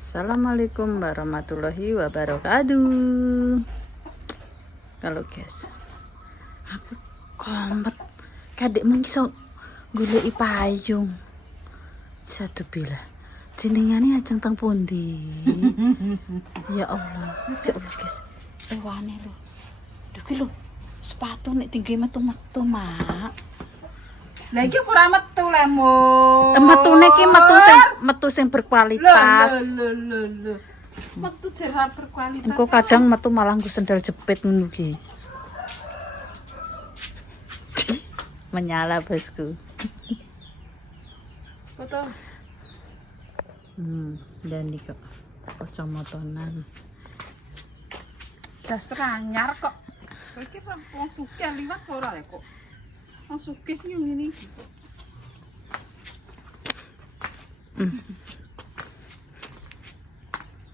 Assalamualaikum warahmatullahi wabarakatuh. Kalau guys, aku kompet kadek mengso goleki payung. Satu bila jenengane ajeng teng pundi? Ya Allah, ya Allah guys. Ewane lho. Iki lho, sepatu nek tinggi metu-metu, Mak. Lah iki ora metu lemu. Metune ki metu sing berkualitas. Lho. Metu jerat berkualitas. Engko kadang metu malah nggo sendal jepit ngono ki. Menyala bosku. Foto. Dan iki kok kacamataanan. Dasar anyar kok. Kowe iki wong sugih liwat ora ya kok. Wong sugih yo ngene iki.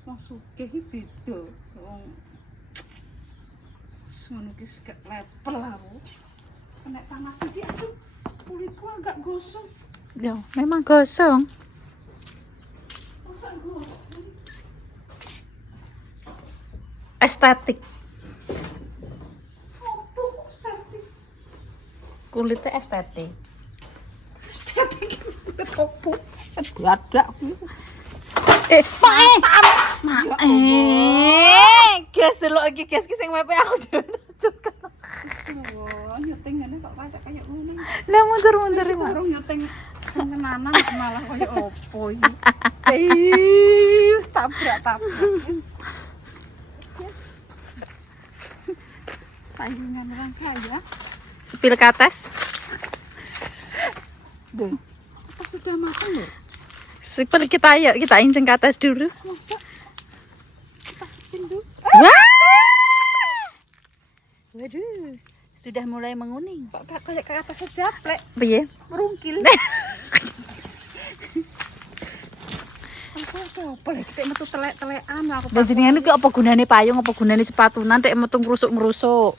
Wong sugih iki beda. Wong ngono ki sek level aku. Nek panas iki aduh kulitku agak gosong. Yo, memang gosong. Masa gosong? Estetik. Opo kok estetik? Kulitnya estetik. Estetik kulit opo? Gadak ku. Guys, delok iki guys sing mepe aku dhewe. Oh, nyuting ngene kok kayak ngono. Lah mundur-mundur iki, Mak. Durung nyuting tenanan malah koyo opo iki. Tabrak. Payungan orang kaya. Sepil ke atas. Duh. Apa sudah matang lho? Sepil kita inceng ke atas dulu. Masa kita sepindu. Wah! Waduh, sudah mulai menguning. Kok kayak ke atas sejaplek, Piye? merungkil. Apa lagi kayak metu telek-telekan aku. Lah jenengan iki apa gunane payung, apa gunane sepatu nanti metu ngrusuk-ngrusuk.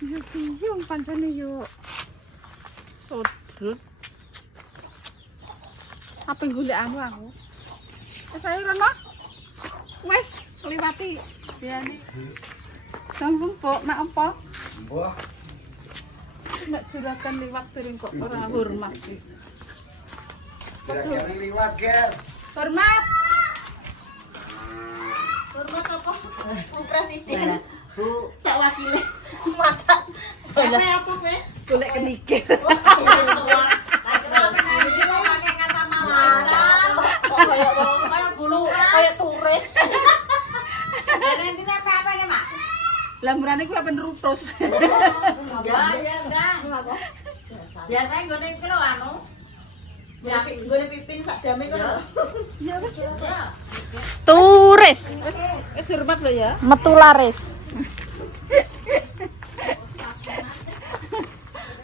Yo biyung pancene yo. Sodrut. Apa golek aku? Saya rono. Wes, liwati. Biane. Sampun, Pok, mak apa? Mbah, Nek juragan liwat piring kok ora hormat. kira-kira liwat, Ger. Hormat. Hormat apa? Bu Presiden. Bu sak wakile. Macan. Apa kowe? Golek kenikir. Kayak bulu, kayak turis. Lah murane kuwi apa nerutus. Ya, ndak. Biasanya nggone iki lho anu. Ya nggone pipin sak dame kok. Ya wis. Ya. Turis, Wis hormat lho ya. metu laris.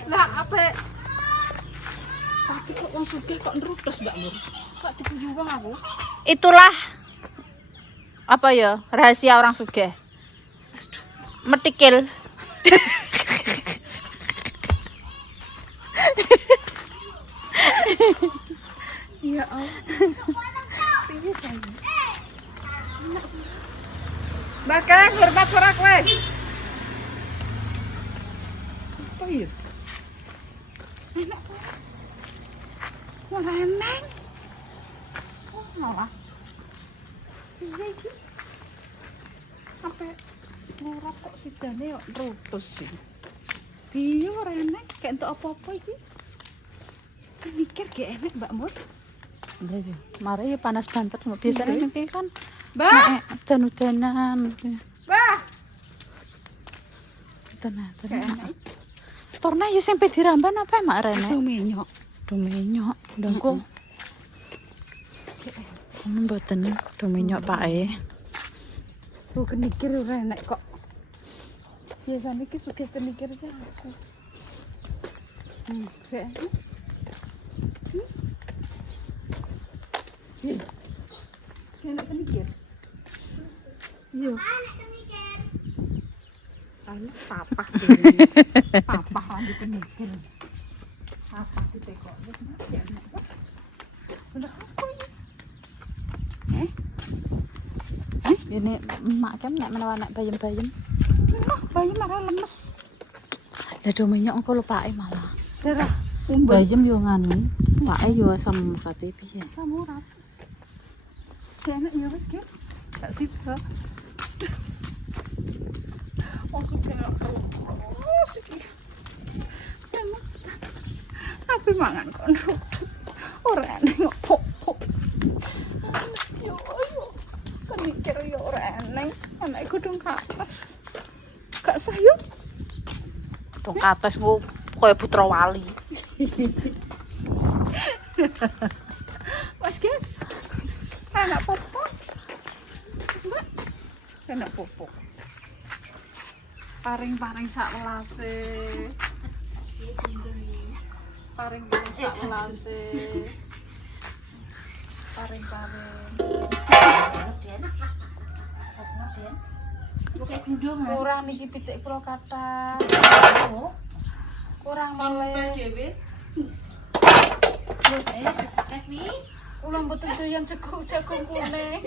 Lah apa? Tapi kok wong sugih kok nerutus, Mbak Nur? Kok dipuju wong aku? Itulah apa ya rahasia orang sugih. Metikil. Ya Allah. Piye jane? Mbak Kang, hormat ora kowe? Apa ya? Enak kowe. Ora eneng. Oh, malah. Piye iki? Apa ora kok sidane kok rutus sih. Piye ora eneng? Kayak entuk apa-apa iki? Mikir gak enak, Mbak Mur. Mari panas banget biasanya ini kan Mbak, udan-udanan. Mbak. Udan-udanan. Torna yo sampai diramban apa Mak Rene? Menyok. Domenyok, ndongko. Kamu mboten domenyok pake. Bu kenikir ora enak kok. Biasane ki sugih kenikir ki. Kayak enak kenikir. Yo. Ayo papa dhewe. Papa lanjut kenikir. Papa ditekok wis mati ya. Udah apa ini? Ini emak kan nek menawa nek bayem-bayem. Bayi marah lemes. Lah do minyak engko lupake malah. Darah Bayem yo nganu. Pake yo asam urate piye. samurat. Enak ya wis, guys. Tak sida. Oh, suka. Oh, suka. Tapi mangan kon rutut. Ora neng pop-pop. Yo yo. Kan mikir yo ora neng. Anak kudung kapas. Gak sayur. Dong kates ku koyo putra wali. Mas guys. Anak pop-pop. Wis, Mbak. Anak pop-pop. Paring-paring sak welase. Paring-paring sak welase. Paring-paring. Kurang niki pitik kula kathah. Kurang malih. Dewe. Kula mboten doyan jagung kuning.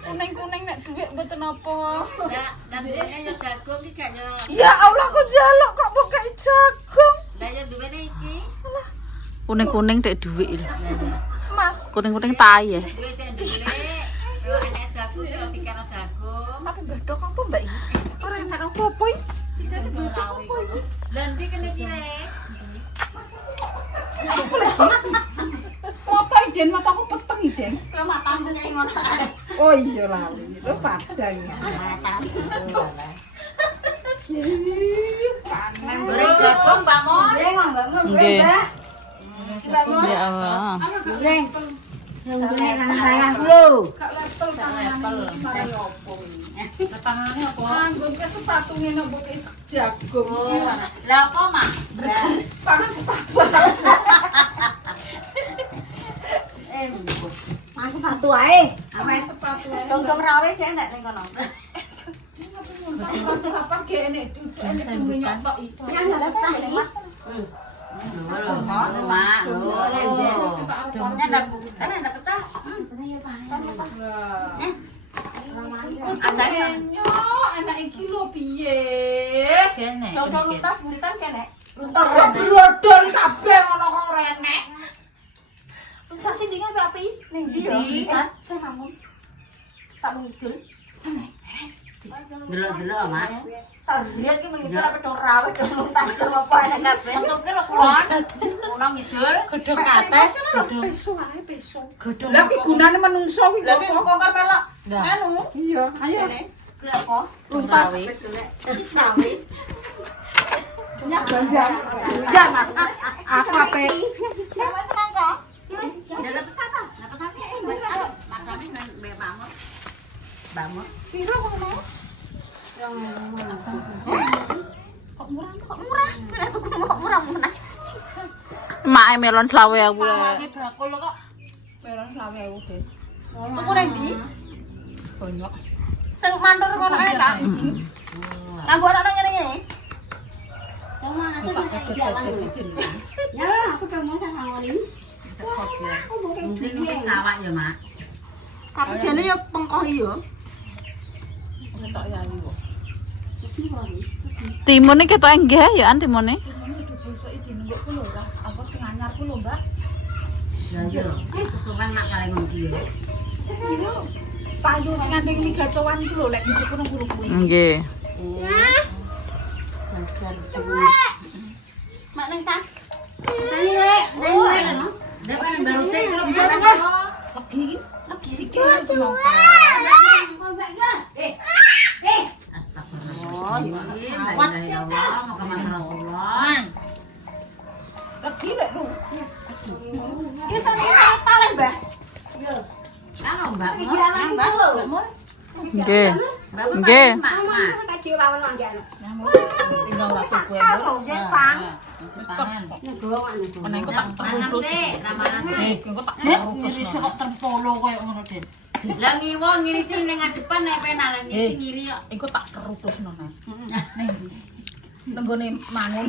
Kuning-kuning nek dhuwit mboten apa. Lah, duwene yo jagung iki gak yo. Ya Allah kok njaluk kok mbok jagung. Lah yo duwene iki. Kuning-kuning tek dhuwit lho. Mas, Kuning-kuning tai ya. Duwe cek dhuwit. Yo enek jagung yo dikene jagung. tapi bedok apa Mbak iki? Ora enak apa-apa iki. Lah ndi kene iki rek? Foto Iden mataku peteng Iden. Kok mak tamu nyai ngono ae. Oh iya lali, itu padang ya. Panen. Goreng jagung, Mbak Mon. Nggih. Ya Allah. Gak level tangan. Mari opo iki? Tangane apa? Nganggo ke sepatu ngene mbok isek jagung. Lah apa, Mak? Pakai sepatu. Mas sepatu ae. Pakai sepatu. Dong-dong rawe dhek nek ning kono. Apa kene duduk ene minyak tok itu. Mak, lho. Nyanda kan anda pecah. Ajane Anak iki lho piye? dong-dong luntas buritan kene. Luntas brodol kabeh ngono kok renek. Luntas sing ndingan api ning ndi yo? Kan sing kamu. Sak ngidul. Delok-delok, Mak. Sak riyen ki mengidul apa dong rawe dong luntas dong apa enek kabeh. Untuke lho kulon. Kulon ngidul. Gedung kates, gedung. Peso ae peso. Lah ki gunane menungso kuwi Lagi lho. kok kan melok. Anu. Iya, ayo. Kene. Lha apa? Luntas. Rawe. Nyak bandang. Ya nak. Aku ape? Wes semangka. Dalam pecah ta? Lah pecah sih wes ayo. Makane nang mbek Bamut. Bamut. Piro ngono? Kok murah? Kok murah? Nek tuku kok murah-murah. Mak melon selawe aku. bakul kok. Peron 20.000, Den. Tuku nang ndi? Banyak. Sing mandur ngono ae ta? Lah mbok ana ngene-ngene. Ya lah, aku udah mau nawarin. Mungkin wis sawak ya, Mak. Tapi jane ya pengkohi ya. Ketok yayu kok. Timune ketok enggih ya an timune. Besok iki nembok ku lho, apa sing anyar ku lho, Mbak. Ya yo, kesuwen mak kale ngondi ya. Payu sing ngandeng iki gacowan ku lho, lek iki kuno guru kuwi. Nggih. Dasar duit. Mak nang tas. Tani rek, tani. Depan baru saya kalau Lagi iki semua. Astagfirullah, mau kemana Rasulullah? Lagi lek lu. Kisah paling Mbak. Halo Mbak. Mbak. Nggih. Nggih. Tinggal ora tuku ya, Meneng kok tak Mangan sih, mangan sih. kok tak ngiri kok terpolo koyo ngono, Den. Lah ngiwo ngiri sing ning ngadepan nek penak lah ngiri ngiri kok. Iku tak kerupusno, Mas. Ning ndi? Nenggone mangun.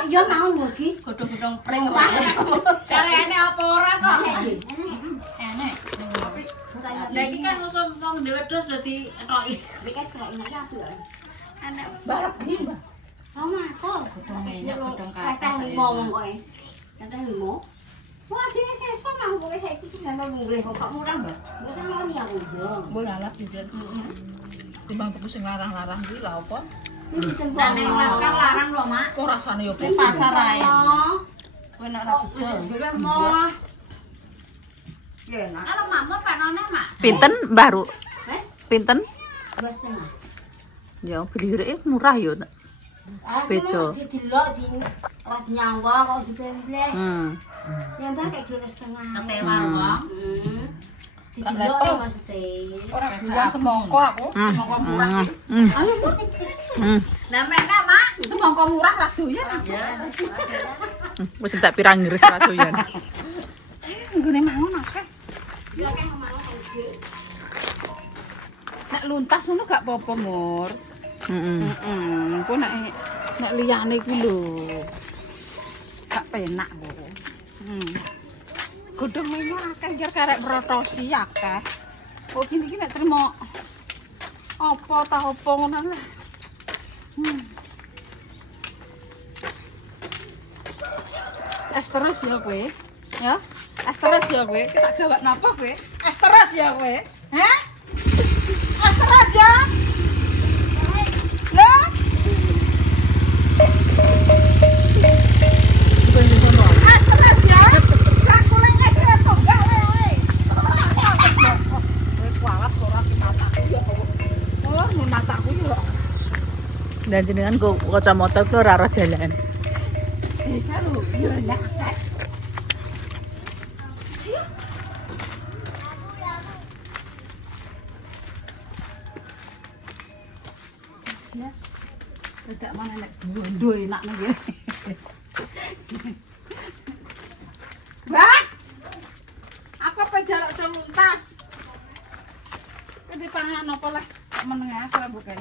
Iya mau lagi. Godhong-godhong pring. Carane apa ora kok? Enek. Lah Lah iki kan wong dhewe dos dadi etoki. Ini kan kalau ini apa ya? Enak. Barak di, Mbak. Roma kok. godhong Kacang kapas. limo kowe. Kacang limo. Wah, dene sesuk mah kowe saiki sampe mulih kok murah, Mbak. Murah ngono ya, Mbak. Boleh lah pijet. Timbang tuku sing larang-larang kuwi lha apa? Nah ning laskar larang lho, Mak. Kok rasane yo Ning pasar ae. Kowe nek ora bejo. Mau. Ya enak. Kalau Mak panone, Mak. Pinten baru? Eh? Pinten? 2,5. Ya beli murah yo. Beda. Didelok di ora nyawa kok dipilih. Ya mbak kayak 2,5. Ketewa wong. Didelok ya maksudnya. ora buah semongko aku, semongko murah. Lah menak, Mak. Semongko murah ra doyan. Ya. Wis tak pirang ngiris ra doyan. Nggone mangon akeh. Ya kan ngomong iki. Nek luntas ngono gak apa-apa, Mur. Heeh. Engko nek liyane kuwi lho. Gak penak kok. Godhong menyo akeh jar karek protosi akeh. Kok gini iki nek trimo apa ta apa ngono lah. Es terus ya kowe. Ya. Es terus ya kowe. Tak gawak napa kowe? Es terus ya kowe. Heh? Es terus ya. Lah. Es terus ya. Gak kuleng es ya to, gak kowe. Kowe kualat ora ki mataku ya apa. Oh, ning mataku ya. Dan jenengan go kacamata ku ora roh dalan. Kalau ya enak akeh. Yes. Tidak mana nek bondo enak nih ya. Mbak, aku pejarok seluntas. Kita pangan apa lah? Menengah saya bukan.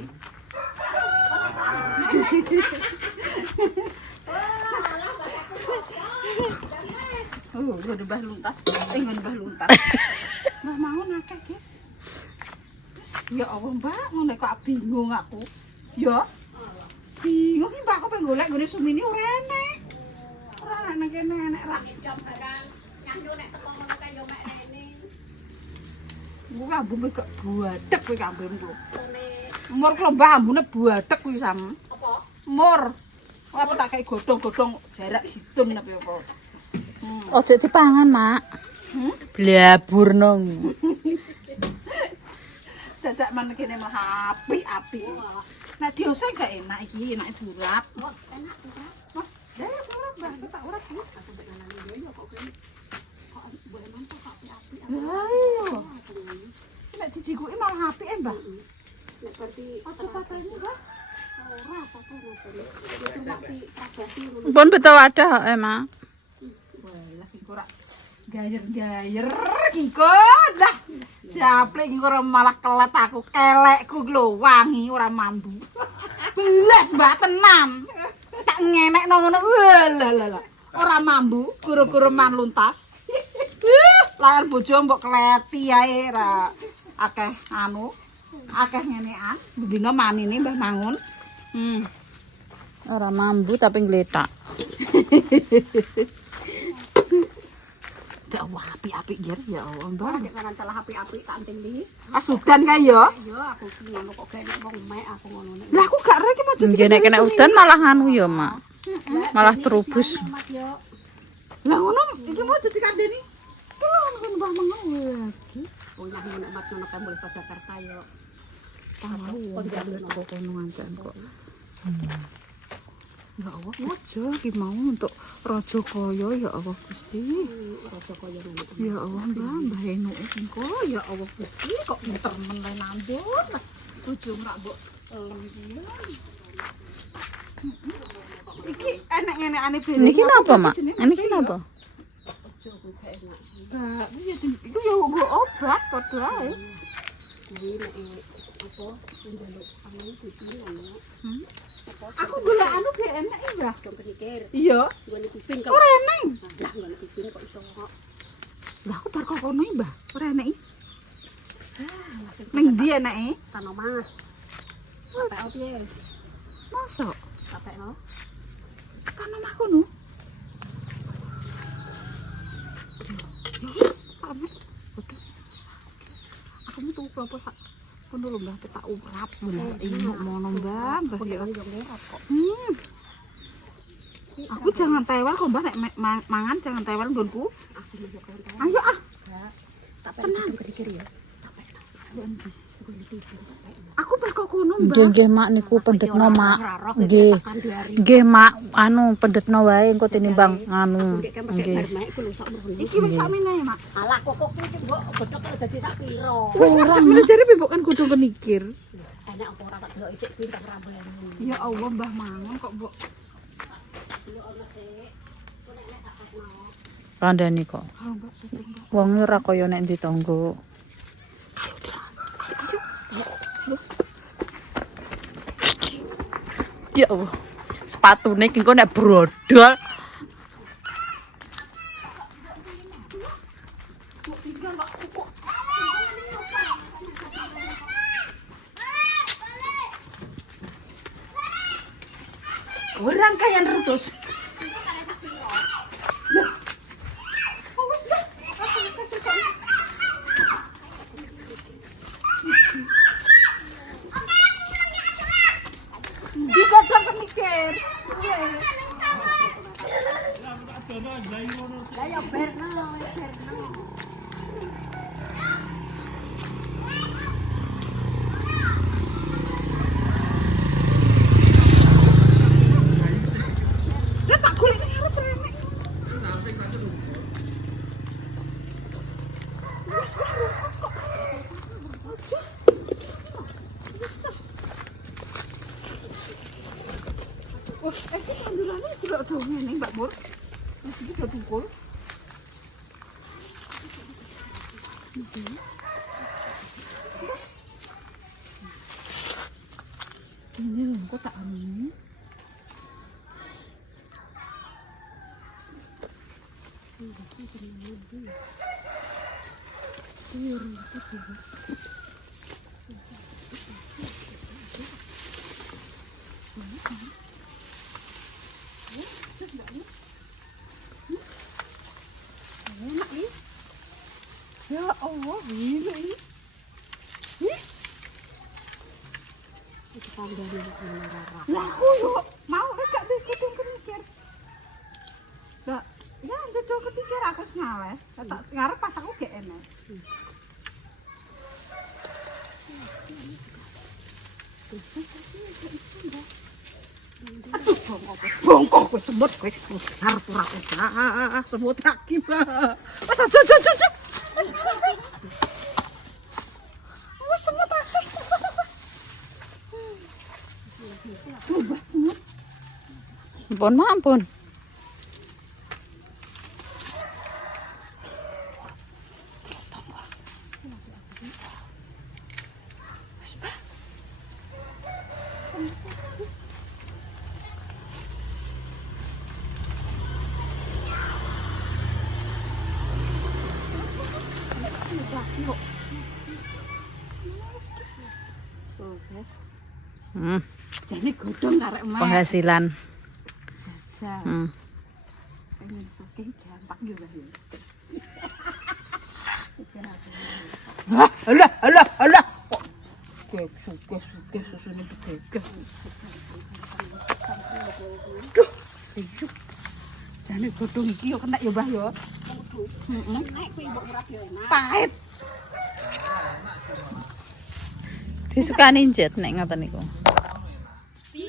Gue udah luntas. Gue udah luntas. Nah mau nakal guys. Ya Allah Mbak, ngono kok bingung aku. Ya. Bingung iki Mbak aku pengen golek gone Sumini ora enek. Ora enek kene enek ra. Nyanyo nek teko ngono kae yo mek rene. Ku ambune kok buadek kowe kambemku. Mur klombah ambune buadek kuwi sam. Apa? Mur. Apa tak kei godhong-godhong jarak situn apa apa. Ojo dipangan, Mak. Blabur nang. Dadak men kene mah apik-apik. Nek dioseng gak enak iki, enak durap. Enak to, Mas, dari urap Mbak, tak urap iki. Aku pengen nang yo kok kene. Kok mbok mantap apik-apik. Ayo. Nek dijikuki malah apik Mbak. Nek berarti Ojo pateni Mbak. ora apa-apa ngono. Cuma di pragati ngono. Pun betul ada Mak. Wah, lagi ora gayer-gayer kiko dah. Japlek iki ora malah kelet aku, kelekku lho wangi ora mambu. Belas Mbak tenan. Tak ngenekno ngono. Lah. Ora mambu, guru-guru man luntas. Layar bojo mbok kleti ae ra akeh anu, akeh ngenekan. Dina manine Mbah Mangun. Ora mambu tapi ngletak. Ya Allah, apik-apik ya Allah, Mbak. Nek kan salah apik-apik kanting iki. Asudan kae ya. Yo aku ki ngono kok kene wong mek aku ngono nek. Lah aku gak rek iki mau Nggih nek kena udan malah nganu ya, Mak. Malah terubus. Mas yo. Lah ngono iki mau dadi kandhani. Kulo ngono Mbah Mangun. Punya ngono nek ngono kan boleh pada Jakarta yo. Tahu kok kono ancan kok. Ya Allah, aja iki mau untuk raja kaya ya Allah Gusti. Raja kaya ngono. Ya Allah, Mbah Eno engko ya Allah Gusti kok pinter men nambun. Bojo rak mbok iki enek-enekane ben. Niki napa, Mak? Niki napa? Enggak, iku ya nggo obat padha ae. Jadi nek apa njaluk anu dipilih Aku golek anu ge enek iki, Mbah. dong pikir. Iya. Gone kuping kok. Ora enek. Lah gone kuping kok iso kok. Lah aku bar kok kono iki, Mbah. Ora enek iki. Ning ndi enake? Tanah mah. Tapek opo piye? Mosok Tapek no. tekan omah kono. Aku metu apa sak kono lho Mbah tak urap bener ilmu mono Mbah. Mbah ya. Aku jangan tewel kok Mbah nek mangan jangan tewel nggonku. Ayo ah. Tapek tenang kiri ya. Aku bar kok kono Mbah. Nggih mak niku pendetno mak. Nggih. Nggih mak anu pendetno wae engko tinimbang anu. Nggih. Iki wis sakmene Mak. Alah kokok iki mbok godhog kalau dadi sak piro. Wis Mak sakmene jare mbok kan kudu kenikir. Enak apa ora tak delok isik pinter ra mbeli. Ya Allah Mbah mangan kok mbok. Kandhani kok. Kalau Mbak syuting Mbak. Wong ora kaya nek ndi tangga. Ya Allah. Sepatune iki engko nek brodol. Orang kaya terus. Di kodok mikir. Lah ya berno. Lah tak golek nang arep rene. Wis baru kok. Oh, iki tandurane delok do ngene Mbak Mur. Wis iki do tukul. Ini lho kok tak anu. Ya Allah, ini. Iki pandane kok ora. Lah aku yo mau rek gak kudu mikir. Lah, ya jodoh kepikir aku ngales. Tak ngarep pas aku gak enak. Aduh, bongkok kowe semut kowe. Arep ora udah semut kaki, Mbak. Wes aja. Wes semut akeh. Mbah semut. Ampun mak ampun. Jadi godhong arek meh. Penghasilan. Jajan. Pengen syuting gampang yo Mbah. Alah. Kok suke susune begegah. Duh, iyo. Jane godhong iki yo kena yo Mbah yo. Heeh. Nek kuwi mbok ora yo enak. Pahit. Disukani jet nek ngoten niku.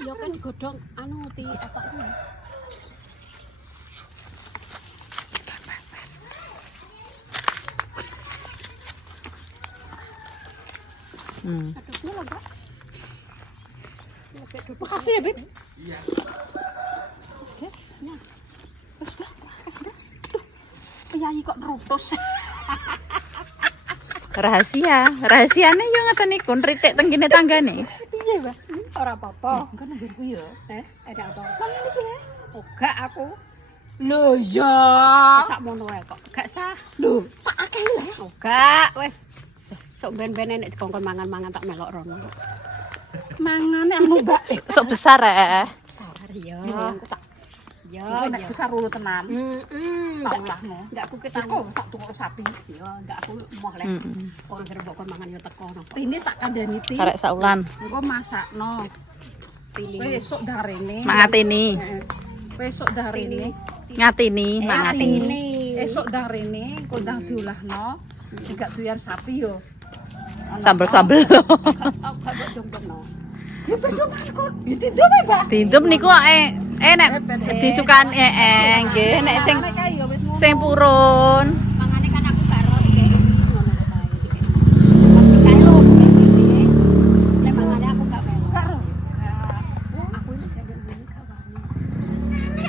Yo kan godhong anu ti apa kuwi. Aduh, lho, Mbak. Makasih ya, Bib. Iya. Guys, nah. Wes Mbah. Duh. Penyanyi kok nerutus. Rahasiane yo ngoten niku nritik teng kene tanggane. Piye, Mbah? Ora apa-apa. Engko nang nggonku yo. Ada apa? Mana iki le? Enggak aku. Lho ya. Sak mono ae kok. Gak sah. Lho, tak akeh le. Enggak, wis. Sok ben-ben nek dikongkon mangan-mangan tak melok rono. Mangane anu Mbak. Sok besar ya. Besar ya. Tak Ya, nek besar ulu tenan. Tak ulahno. Enggak aku Tak ketang. tak tuku sapi. Ya, enggak aku moh lek. Orang gerbok kon mangan yo teko no. Tinis tak kandhani ti. Karek saulan. Engko masakno. Pilih. Kowe esuk darene. Mangatini. Kowe esuk darene. Ngatini, mangatini. Ini. Esuk darene engko ndang diulahno. Sing gak doyan sapi yo. Sambel-sambel. Kok dong-dong no. Ya bedong kon. Ya tindono, Mbak. Dintum niku nek disukan nggih nek sing Nek kae ya wis ngono. sing purun. Mangane kan aku karo iki ngono kae iki. Kalau iki nek mangane aku gak melok. Karo. Aku ini gak ngene kawan.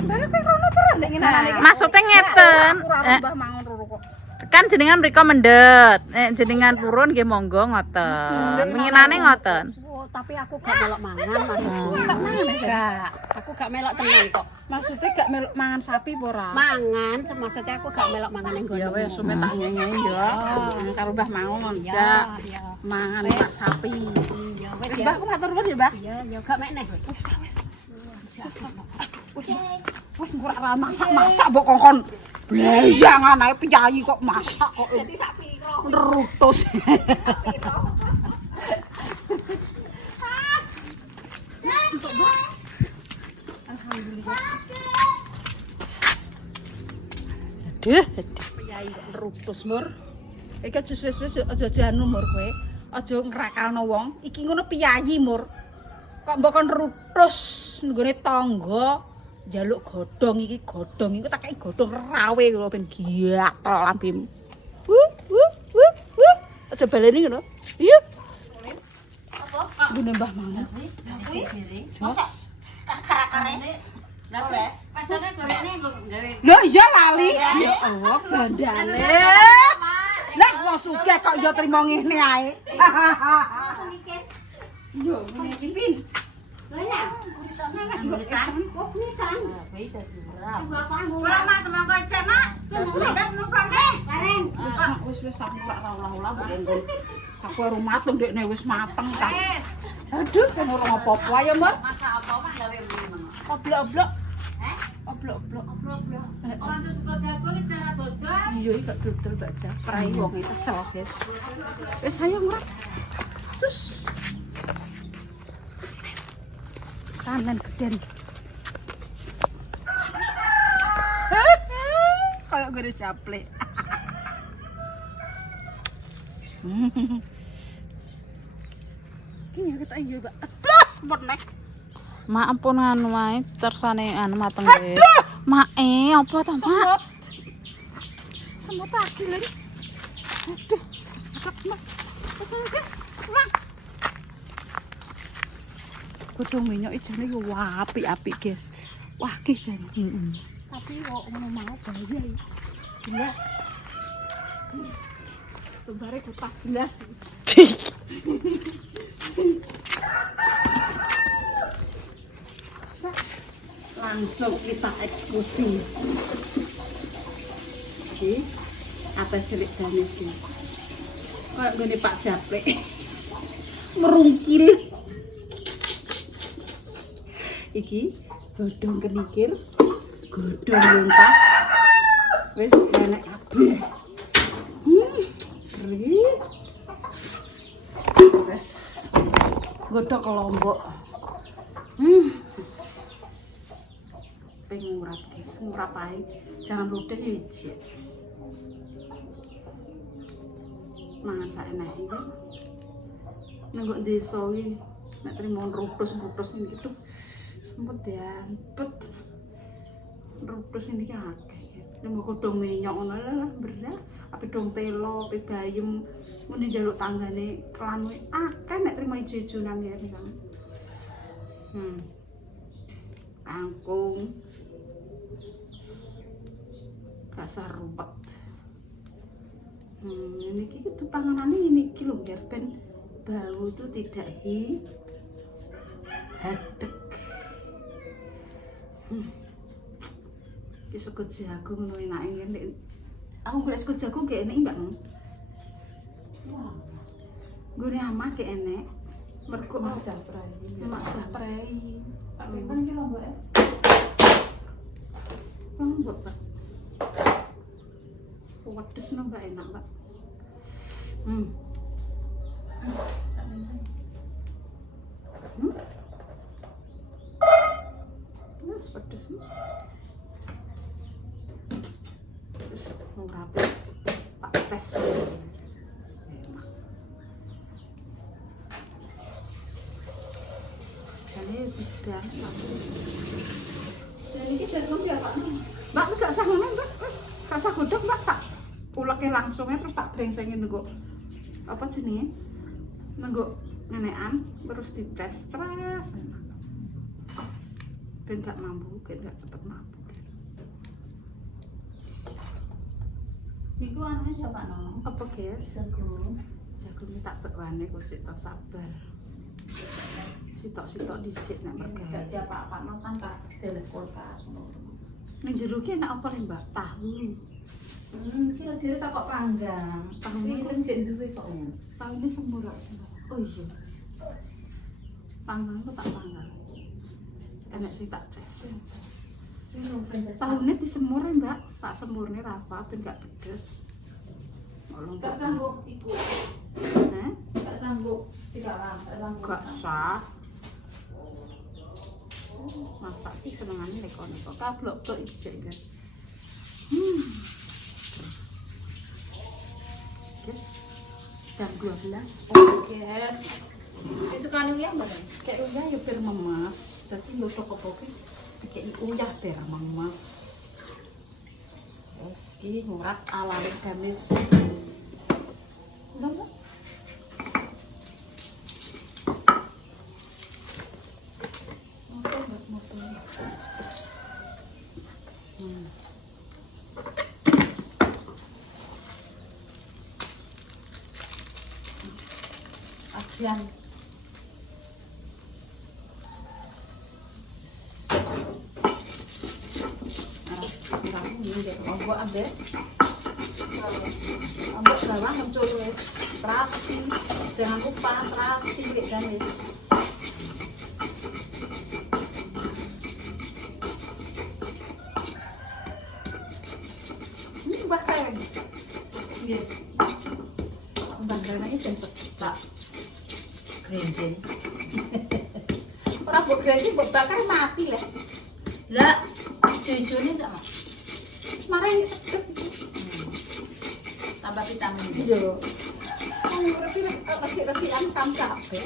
Baru kowe rono peran nek ngenane. Maksudnya ngeten. Ora mbah mangon roro kok. Kan jenengan mriko mendet. Jenengan purun nggih monggo ngoten. Menginane ngoten. Oh, tapi aku gak melok mangan maksudku. Enggak. Aku gak melok tenan kok. Maksudnya gak melok mangan sapi apa ora? Mangan, maksudnya aku gak melok mangan yang Ya wis sume tak nyanyi ya. Karo Mbah mangon Ya, ya. ya. Mangan pak sapi. Ya wis Wis ya. Mbah aku matur nuwun ya, Mbah. Ya, ya gak meneh. Wis ora masak-masak mbok kongkon. Blayang anake piyayi kok masak kok. Jadi sak piro? Nerutus. Aduh. Piyayi kok nerutus mur. Iki aja wis aja janu mur kowe. Aja ngrakalno wong. Iki ngono piyayi mur. Kok mbok kon nerutus nggone tangga. Njaluk godhong iki tak kei godhong rawe lho ben giatel lambem. Aja baleni ngono. Iya. Apa? Bune Mbah mangan. Masa karakare. Lah kowe pastane gorene gawe. Lho iya lali. Ya Allah bandane. Lah wong sugih kok ya trimo ngene ae. Yo ngene pipin. Ora mas semangka cek mak. Ndak numpane. Wis aku lak ora aku arep mateng dekne wis mateng ta. Aduh kan ora apa-apa ayo Mbak. Masak apa mah gawe mrene. Oblok-oblok. Heh? Oblok-oblok. Oblok-oblok. Ora terus kok jago iki cara dodol. Iya iki gak dodol Mbak Ja. Prai wong iki kesel, guys. Wis ayo ngrep. Terus kanan geden. Kayak gue caple. Kini kita ayo Mbak. Aduh, bonek. Mak ampun anu wae tersane anu mateng nggih. Mae apa to, Mak? Semut lagi lagi. Aduh, sak Mak. Godhong minyak jane yo apik-apik, guys. Wah, guys jane. Tapi kok ngono mau bahaya ya. Jelas. Sebare kutak jelas. Langsung kita eksekusi. Oke. Apa silik danis, guys? Kayak gini Pak Japle. Merungkil. Iki godhong kenikir, godhong luntas. Wis enak kabeh. Wis godhong kelombok. Ngurap guys, ngurap ae. Jangan lupa ijik. Mangan saenake ya. Nenggo desa iki nek trimo rutus-rutus iki tuh sempet diampet. Rutus ini ki akeh. Nek godhong minyak ngono lho berat. Ape dong telo, ape bayem muni njaluk tanggane kelan kuwi akeh nek trimo ijo-ijonan ya kan. Kangkung. Kasar rumpet. Ini itu panganannya ini kilo biar ben bau itu tidak hadek. Ki sekut jagung ngono enake ngene. Aku golek sekut jagung gak enak Mbak. Gune amah ki enek. Mergo Mak japrai. mak japrai. Sak pinten iki lho, Mbak? Lembut, Pak. Pedes no, Mbak, enak, Mbak. Sak pinten. Yes, pedes. Terus ngerapi Pak Ces. Enak. Jadi tidak. Dan iki jagung siapa? Mbak, gak usah ngono, Mbak. Gak usah godhog, Mbak. Tak uleke langsungnya terus tak brengsengin nunggu apa jenenge? Nunggu nenekan terus dicas ceras. Ben gak mabuk, ben gak cepet mabuk. Niku anane siapa no? Apa, guys? Jagung. Jagungnya tak bekwane kok sik tak sabar. Sitok-sitok dhisik nek Gak mergawe. siapa no kan tak delek kulkas. Ning jero ki enak apa le, Mbak? Tahu. Iki lho jere tak kok panggang. Tahu Iki kok. kan jek duwe kok. Tahu ini semur kok. Oh iya. Panggang tuh tak panggang. Enak sih tak ces. Ini lho pendas. Tahunnya disemur ya, Mbak. Tak semurnya rapat ben gak pedes. Gak sanggup iku. Eh? Gak sanggup cikalan, gak sanggup. Gak sah. Masak iki senengane neko-neko. Kablok-blok iki jek kan. Yes. Jam 12. Oh, yes. Disukani ya, Mbak? Kayak uyah ya biar memes. Jadi yo toko-toko kayak uyah biar memes. Terus iki ngurat ala gamis. Udah, Mbak? Oke, Mbak, motor. Ajian. Ombak ambek bawah muncul wis terasi, jangan lupa terasi kan wis. Ini mbah keren. Nggih. Mbah keren iki ben tak grenjing. Ora mbok grenjing mbok bakar mati lah. Lah, jujune tak Mas? Mari Tambah vitamin. yo. Resi-resian sam kabeh.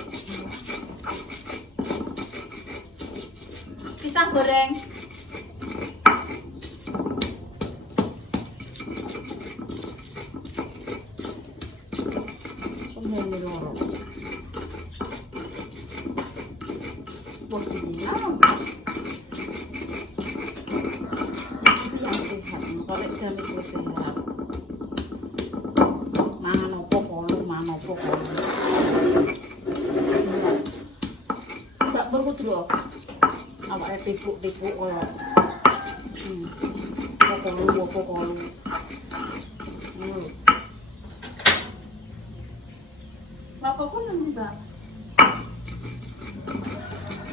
Pisang goreng. Semuanya loro. Bos ini yang sehat, korek dan itu sehat. Mangan opo kolu, mangan opo kolu. Mbak berkut lho. Awake tipuk-tipuk koyo. Opo kolu. Bapak pun nang Mbak.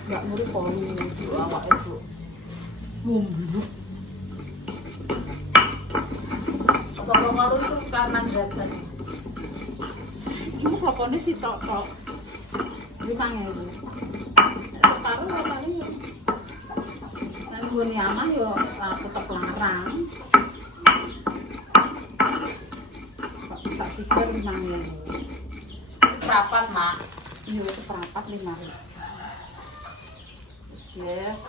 Mbak muri kolu awake itu. Bumbu. Kalau malu itu karena gratis. Ini pokoknya sih tok-tok 5.000. Separuh rasanya dan gue niamah yo aku tok larang. Kok bisa siker 5.000. Seprapat, Mak. Yo seperapat 5.000. Terus guys,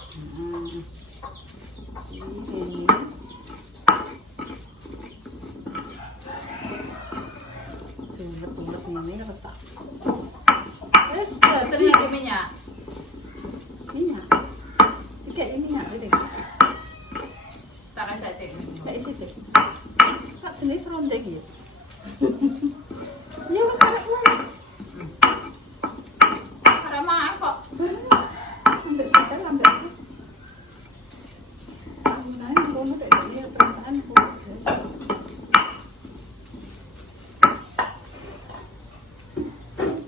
ini bulek-bulek ini terus tak. Terus Ternyata minyak. minyak. Kayak ini minyak ini. Tak kasih atik. Kayak isi deh. Kak jenis ronde gitu. Ya wes karek ngono. Ada maaf kok. Ambek sampai ambek aku. Nah, ngono dek dia perintahan ku.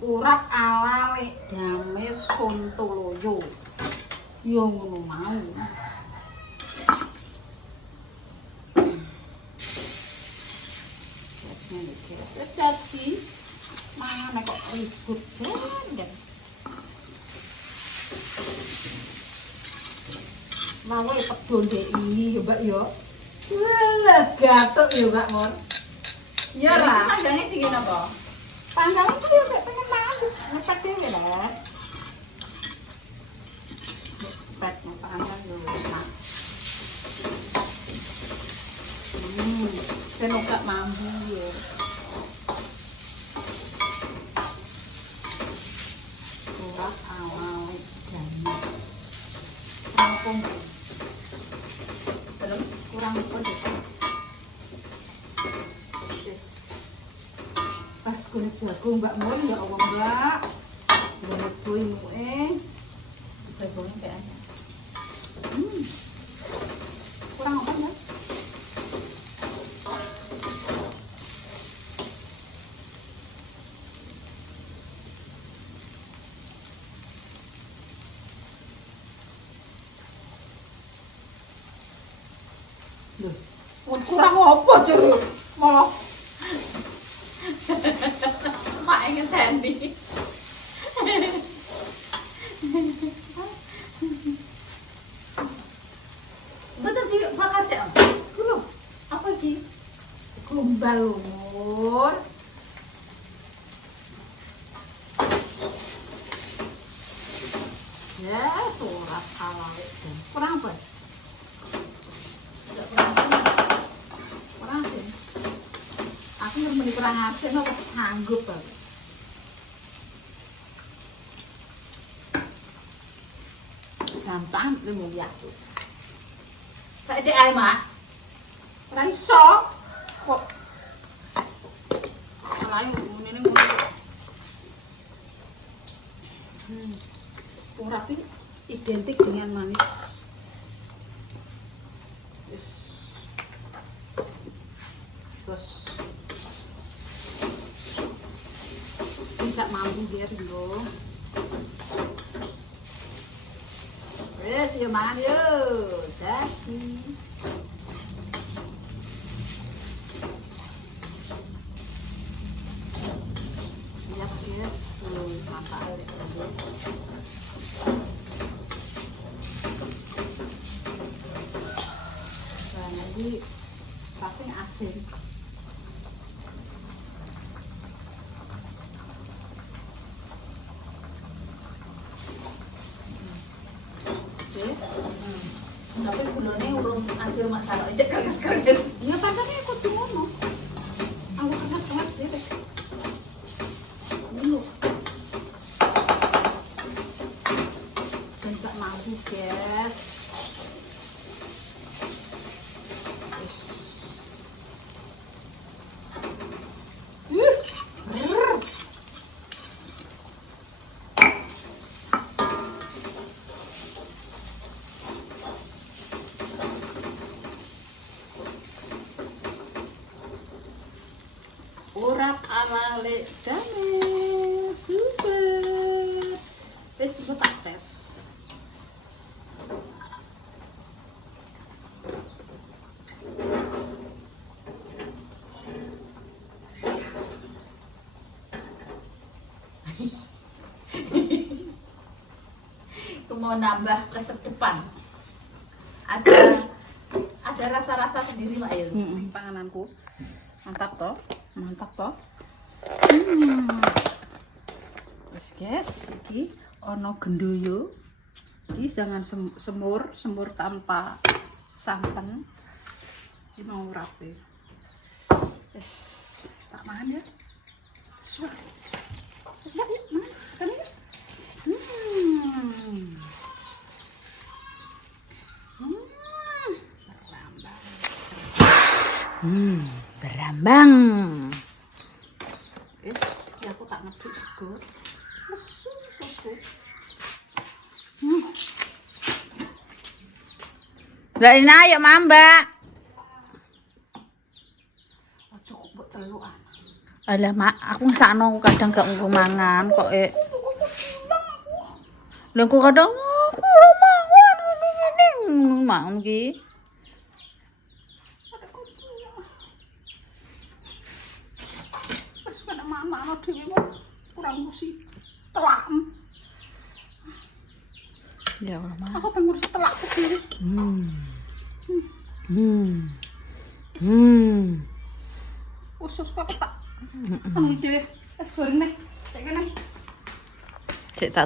urap ala lek dame Sontoloyo. Yo ngono mau. Wes dadi mangan kok ribut banget. Mau pedon dek ini ya Mbak ya. Wah, gatuk ya Mbak Mon. Ya lah. Panjangnya tinggi apa? Pandangan tuh ya pengen mangan. Ngecek dhewe lah. Pet pangan yo enak. Saya gak mampu ya. Surat awal gani. Kurang belum kurang apa deh. Yes. Pas kulit jagung Mbak Mon ya Allah Mbak. Udah boy jagungnya kayaknya. Kurang apa ya? Kurang apa jeruk malah mak ingin Sandy betul tidak makan sih belum apa lagi gombal umur ya surat halal itu kurang apa kurang sih aku yang beli kurang asin aku sanggup banget gampang lu ya saya dek ae mak ora iso kok lain ngene ngono wong rapi identik dengan manis terus tidak mampu biar dulu wes yuk mangan yuk jadi siap yes tuh masak air dan nanti pakai asin tapi gulanya urung anjir masalah aja keras-keras ya padahal aku tuh ngono aku keras-keras bebek dulu dan gak mampu guys urap ala lek dame super wis aku tak ces aku mau nambah kesetupan ada rasa-rasa sendiri Mak ya pangananku mantap toh wis guys iki ono gendoyo iki jangan semur tanpa santan ini mau rapi wis tak makan ya suar wis yuk makan ya berambang wis ya aku tak ngeduk sego lesu susu Mbak Ina ayo Mbak. Cukup buat celukan. Alah mak, aku ngesakno kadang gak nggo mangan kok lha aku kadang aku ora mangan ngene mang iki. Wis kena mana dhewe kok kurang ngurusi telak. Ya ora mak. Aku pengen ngurusi telak dhewe. Usus kok tak. Anu dhewe. Goreng nih. Cek kene. Cek tak